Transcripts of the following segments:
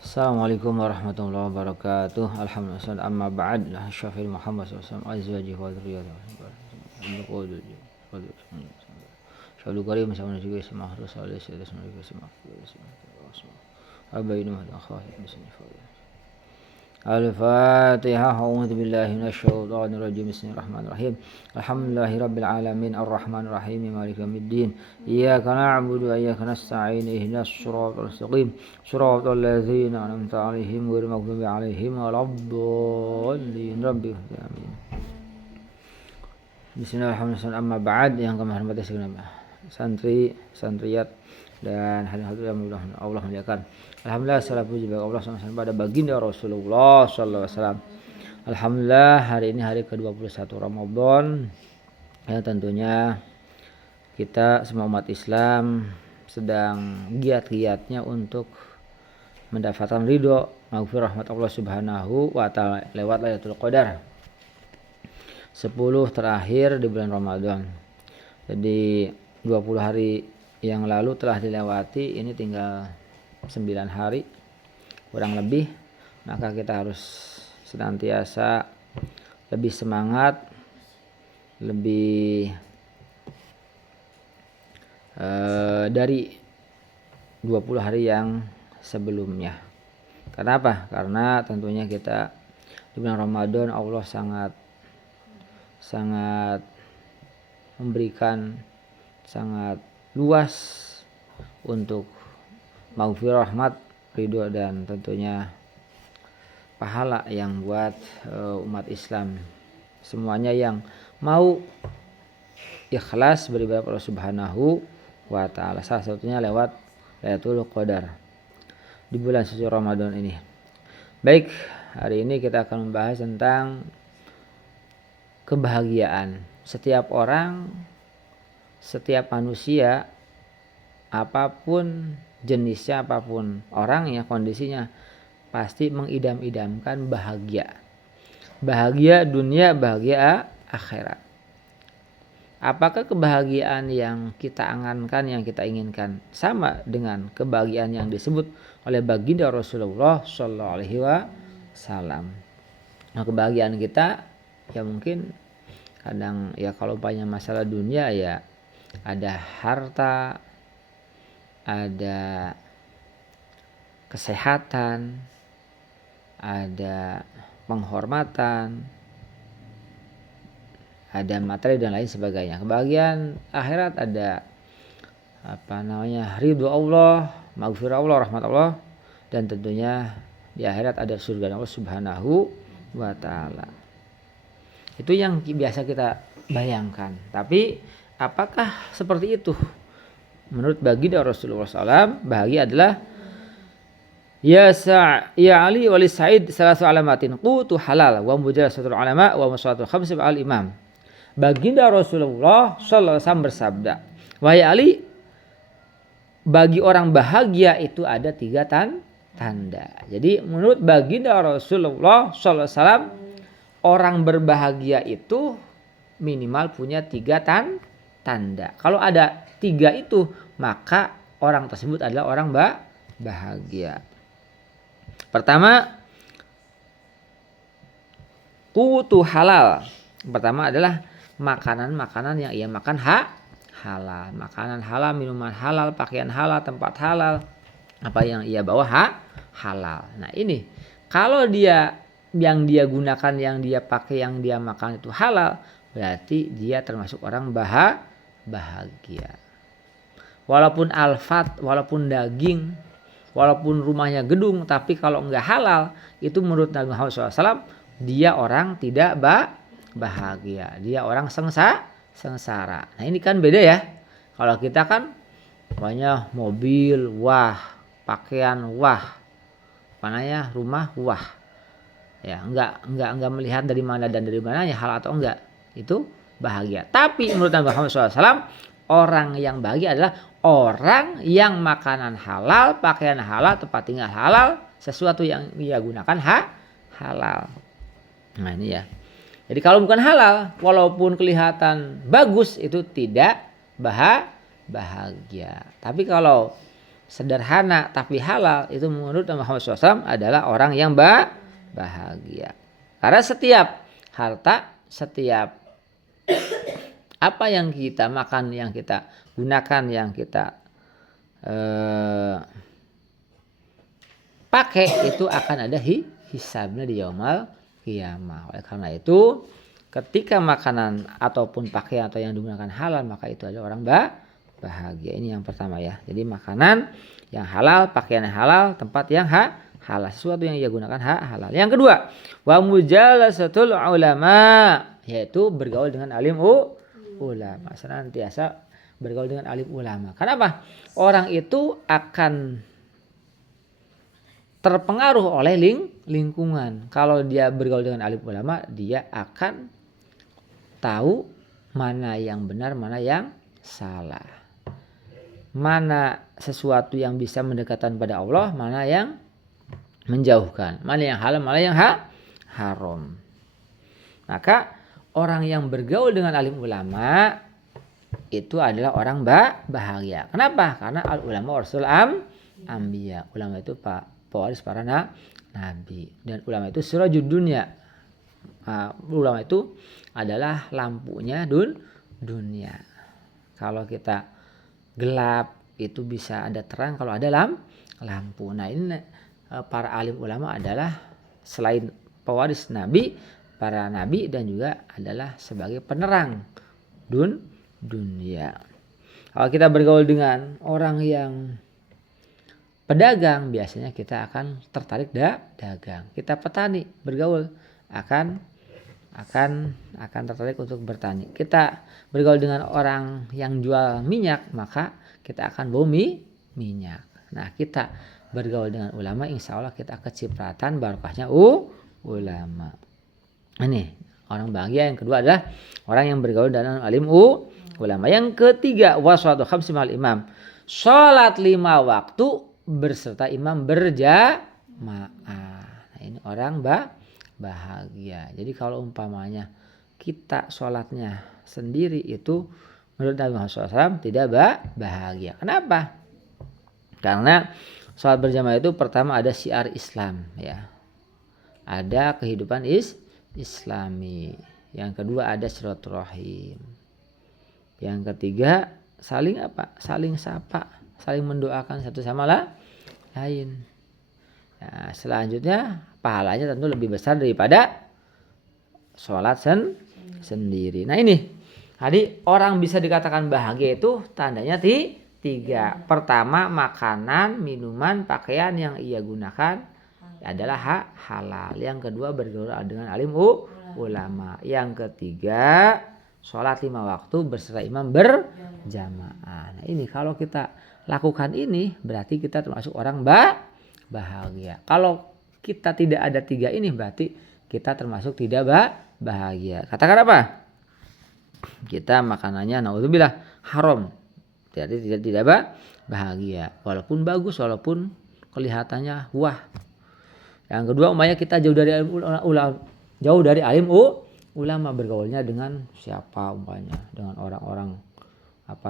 Assalamualaikum warahmatullahi wabarakatuh. Alhamdulillah, amma ba'd. Syafi'i Muhammad SAW azwaji wa dzurriyyatihi Syahadu karim sama juga sama harus alaihi sallallahu alaihi wasallam. Abainu hada khafif bisni fadil. Al-Fatihah. A'udzu billahi minasyaitonir rajim. Bismillahirrahmanirrahim. Alhamdulillahi rabbil alamin arrahmanir rahim maliki yaumiddin. Iyyaka na'budu wa iyyaka nasta'in ihdinas siratal mustaqim siratal ladzina an'amta 'alaihim ghairil maghdubi 'alaihim waladdallin. Rabbi amin. Bismillahirrahmanirrahim. Amma ba'd, yang kami hormati sekalian santri, santriyat dan hadirin yang mudah Allah muliakan. Alhamdulillah, salam puji bagi Allah SWT pada baginda Rasulullah SAW. Alhamdulillah, hari ini hari ke-21 Ramadan. Ya, tentunya kita semua umat Islam sedang giat-giatnya untuk mendapatkan ridho maghfirah rahmat Allah Subhanahu wa taala lewat Lailatul Qadar. 10 terakhir di bulan Ramadan. Jadi 20 hari yang lalu telah dilewati, ini tinggal 9 hari kurang lebih, maka kita harus senantiasa lebih semangat, lebih dari 20 hari yang sebelumnya. Kenapa? Karena tentunya kita di bulan Ramadan Allah sangat memberikan sangat luas untuk maghfirah rahmat, ridho dan tentunya pahala yang buat umat Islam semuanya yang mau ikhlas beribadah kepada Allah Subhanahu wa taala, salah satunya lewat Lailatul Qadar di bulan suci Ramadan ini. Baik, hari ini kita akan membahas tentang kebahagiaan. Setiap orang, setiap manusia, apapun jenisnya, apapun orangnya, kondisinya, pasti mengidam-idamkan bahagia. Bahagia dunia, bahagia akhirat. Apakah kebahagiaan yang kita angankan, yang kita inginkan sama dengan kebahagiaan yang disebut oleh baginda Rasulullah Sallallahu Alaihi Wasallam? Nah, kebahagiaan kita ya mungkin kadang ya kalau banyak masalah dunia ya ada harta, ada kesehatan, ada penghormatan, ada materi dan lain sebagainya. Kebahagiaan akhirat ada ridho Allah, maghfirah Allah, rahmat Allah, dan tentunya di akhirat ada surga Allah Subhanahu wa taala. Itu yang biasa kita bayangkan. Tapi apakah seperti itu? Menurut baginda Rasulullah SAW, bahagia adalah ya Ali wali Sa'id salasu alamatin qutu halal wa mujalasatul ulama wa musalatul khamsi al imam. Baginda Rasulullah SAW bersabda, wahai Ali, bagi orang bahagia itu ada 3 tanda. Jadi menurut baginda Rasulullah SAW, orang berbahagia itu minimal punya 3 tanda. Kalau ada 3 itu, maka orang tersebut adalah orang bahagia. Pertama, qutu halal. Pertama adalah makanan-makanan yang ia makan halal. Makanan halal, minuman halal, pakaian halal, tempat halal. Apa yang ia bawa halal. Nah ini, kalau yang dia gunakan, yang dia pakai, yang dia makan itu halal, berarti dia termasuk orang bahagia. Walaupun alfat, walaupun daging, walaupun rumahnya gedung, tapi kalau enggak halal, itu menurut Nabi Muhammad SAW, dia orang tidak bahagia. Dia orang sengsara. Nah ini kan beda ya. Kalau kita kan banyak mobil, wah, pakaian, wah, rumah, wah. Ya, enggak melihat dari mana dan dari mananya, halal atau enggak, itu bahagia. Tapi menurut Nabi Muhammad SAW, orang yang bahagia adalah orang yang makanan halal, pakaian halal, tempat tinggal halal, sesuatu yang ia gunakan halal. Nah ini ya. Jadi kalau bukan halal, walaupun kelihatan bagus, itu tidak bahagia. Tapi kalau sederhana tapi halal, itu menurut Muhammad SAW adalah orang yang bahagia. Karena setiap harta, setiap apa yang kita makan, yang kita gunakan, yang kita pakai, itu akan ada hisabnya di yaumul qiyamah. Oleh karena itu, ketika makanan ataupun pakaian atau yang digunakan halal, maka itu adalah orang bahagia. Ini yang pertama ya. Jadi makanan yang halal, pakaian yang halal, tempat yang halal, sesuatu yang ia gunakan halal. Yang kedua, wa mujalasatul ulama, yaitu bergaul dengan alim ulama. Senantiasa bergaul dengan alim ulama. Kenapa? Orang itu akan terpengaruh oleh lingkungan. Kalau dia bergaul dengan alim ulama, dia akan tahu mana yang benar, mana yang salah. Mana sesuatu yang bisa mendekatkan pada Allah, mana yang menjauhkan. Mana yang halal, mana yang haram. Maka orang yang bergaul dengan alim ulama itu adalah orang bahagia. Kenapa? Karena al ulama warasul anbiya. Ulama itu pewaris para nabi. Dan ulama itu sirajud dunya. Ulama itu adalah lampunya dunia. Kalau kita gelap, itu bisa ada terang kalau ada lampu. Nah, ini para alim ulama adalah selain pewaris nabi, para nabi, dan juga adalah sebagai penerang dunia. Kalau kita bergaul dengan orang yang pedagang, biasanya kita akan tertarik dagang. Kita petani, bergaul akan tertarik untuk bertani. Kita bergaul dengan orang yang jual minyak, maka kita akan bau minyak. Nah, kita bergaul dengan ulama, insya Allah kita kecipratan barokahnya ulama. Ini orang bahagia. Yang kedua adalah orang yang bergaul dengan alim ulama. Yang ketiga, wassalatu khamsi ma'al imam, sholat 5 waktu berserta imam berjamaah. Nah, ini orang bahagia. Jadi kalau umpamanya kita sholatnya sendiri, itu menurut Nabi Muhammad SAW tidak bahagia. Kenapa? Karena sholat berjamaah itu pertama ada syiar Islam ya. Ada kehidupan Islami. Yang kedua ada silaturahim. Yang ketiga saling sapa, saling mendoakan satu sama lain. Nah, selanjutnya pahalanya tentu lebih besar daripada sholat sendiri. Nah, ini jadi orang bisa dikatakan bahagia itu tandanya 3. Pertama, makanan, minuman, pakaian yang ia gunakan adalah halal. Yang kedua, bergaul dengan alim ulama. Yang ketiga, sholat 5 waktu berserta imam berjamaah. Nah, ini kalau kita lakukan ini, berarti kita termasuk orang bahagia. Kalau kita tidak ada 3 ini, berarti kita termasuk tidak bahagia. Katakan apa? Kita makanannya naudzubillah haram. Jadi tidak bahagia. Walaupun bagus, walaupun kelihatannya wah. Yang kedua, umpamanya kita jauh dari alim ulama, bergaulnya dengan siapa umpamanya, dengan orang-orang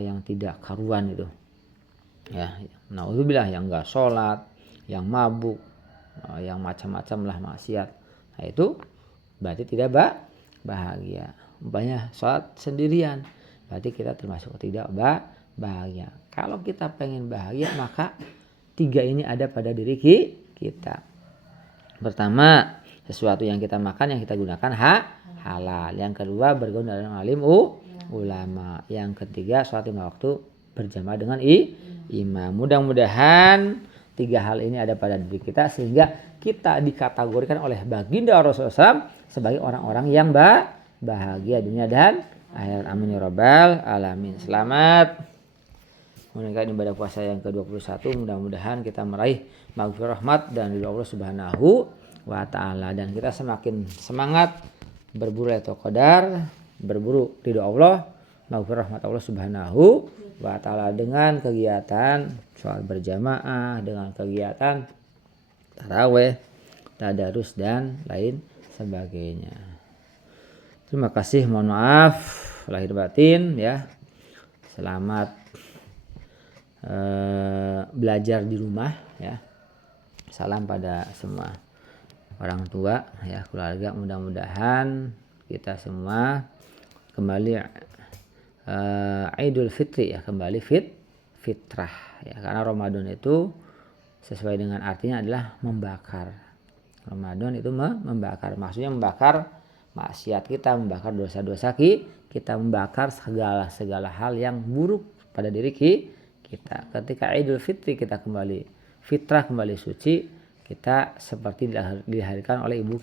yang tidak karuan itu. Ya, naudzubillah, yang enggak sholat, yang mabuk, yang macam-macam lah maksiat. Nah, itu berarti tidak bahagia. Umpamanya sholat sendirian, berarti kita termasuk tidak bahagia. Kalau kita pengen bahagia, maka 3 ini ada pada diri kita. Pertama, sesuatu yang kita makan, yang kita gunakan halal. Yang kedua, bergaul dengan alim ulama. Yang ketiga, sholat 5 waktu berjamaah dengan imam. Mudah-mudahan 3 hal ini ada pada diri kita, sehingga kita dikategorikan oleh baginda Rasulullah SAW sebagai orang-orang yang bahagia dunia dan akhirat. Amin ya rabbal alamin. Selamat menunaikan ibadah puasa yang ke-21. Mudah-mudahan kita meraih maghfirah rahmat dan ridha Allah Subhanahu wa taala, dan kita semakin semangat berburu Lailatul Qadar, berburu ridha Allah, maghfirah rahmat Allah Subhanahu wa taala, dengan kegiatan sholat berjamaah, dengan kegiatan tarawih, tadarus, dan lain sebagainya. Terima kasih, mohon maaf lahir batin ya. Selamat belajar di rumah ya. Salam pada semua orang tua ya, keluarga, mudah-mudahan kita semua kembali Idul Fitri ya, kembali fitrah ya, karena Ramadan itu sesuai dengan artinya adalah membakar. Ramadan itu membakar, maksudnya membakar maksiat kita, membakar dosa-dosa kita, membakar segala hal yang buruk pada diri kita. Ketika Idul Fitri kita kembali fitrah, kembali suci, kita seperti dilahirkan oleh ibu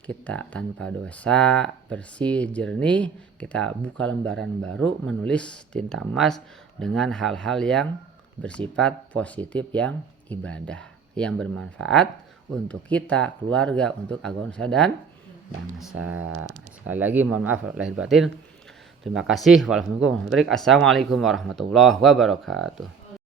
kita tanpa dosa, bersih, jernih. Kita buka lembaran baru, menulis tinta emas dengan hal-hal yang bersifat positif, yang ibadah, yang bermanfaat untuk kita, keluarga, untuk agama dan bangsa. Sekali lagi mohon maaf lahir batin. Terima kasih. Assalamualaikum warahmatullahi wabarakatuh.